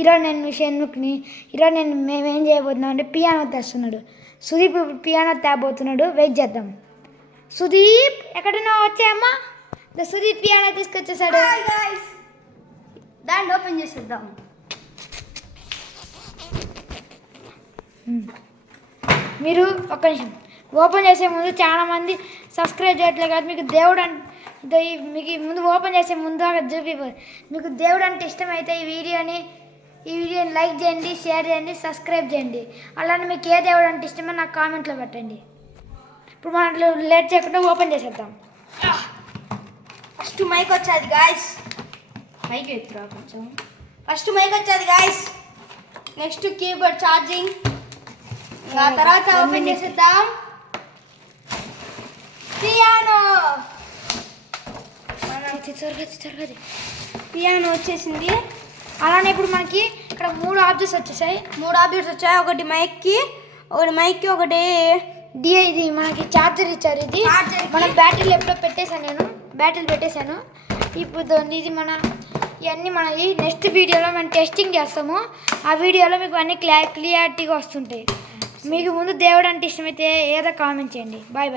ఈరోజు నేను మీ షణ్ముఖ్ని. ఈరోజు మేమేం చేయబోతున్నాం అంటే పియానో తెస్తున్నాడు సుదీప్. పియానో తేబోతున్నాడు, వెయిట్ చేద్దాం. సుదీప్ ఎక్కడన్నా వచ్చాయమ్మా? సుదీప్ పియానో తీసుకొచ్చేసాడు. దాన్ని ఓపెన్ చేసేద్దాం. మీరు ఒక్క నిమిషం ఓపెన్ చేసే ముందు చాలామంది సబ్స్క్రైబ్ చేయట్లేదు కదా. మీకు దేవుడు అంటే మీకు ముందు ఓపెన్ చేసే ముందు చూపిపోదు. మీకు దేవుడు అంటే ఇష్టమైతే ఈ వీడియోని లైక్ చేయండి, షేర్ చేయండి, సబ్స్క్రైబ్ చేయండి. అలానే మీకు ఏ దేవుడు అంటే ఇష్టమో నాకు కామెంట్లో పెట్టండి. ఇప్పుడు మనం లేట్ చేయకుండా ఓపెన్ చేసేద్దాం. ఫస్ట్ మైక్ వచ్చేది గాయస్. మైక్ ఎత్తురా కొంచెం. ఫస్ట్ మైక్ వచ్చేది గాయస్. Next keyboard charging. ఆ తర్వాత ఓపెన్ చేసేద్దాం పియానో. పియానో వచ్చేసింది. అలానే ఇప్పుడు మనకి ఇక్కడ 3 ఆబ్జెక్ట్స్ వచ్చేసాయి. ఒకటి మైక్కి, ఒకటి ఇది మనకి ఛార్జర్ ఇచ్చారు. ఇది మన బ్యాటరీలు ఎప్పుడో పెట్టేశాను, నేను బ్యాటరీలు పెట్టేశాను. ఇప్పుడు ఇది ఇవన్నీ మనది నెక్స్ట్ వీడియోలో మనం టెస్టింగ్ చేస్తాము. ఆ వీడియోలో మీకు అన్నీ క్లియారిటీగా వస్తుంటాయి. మీకు ముందు దేవుడు అంటే ఇష్టమైతే ఏదో కామెంట్ చేయండి. Bye bye.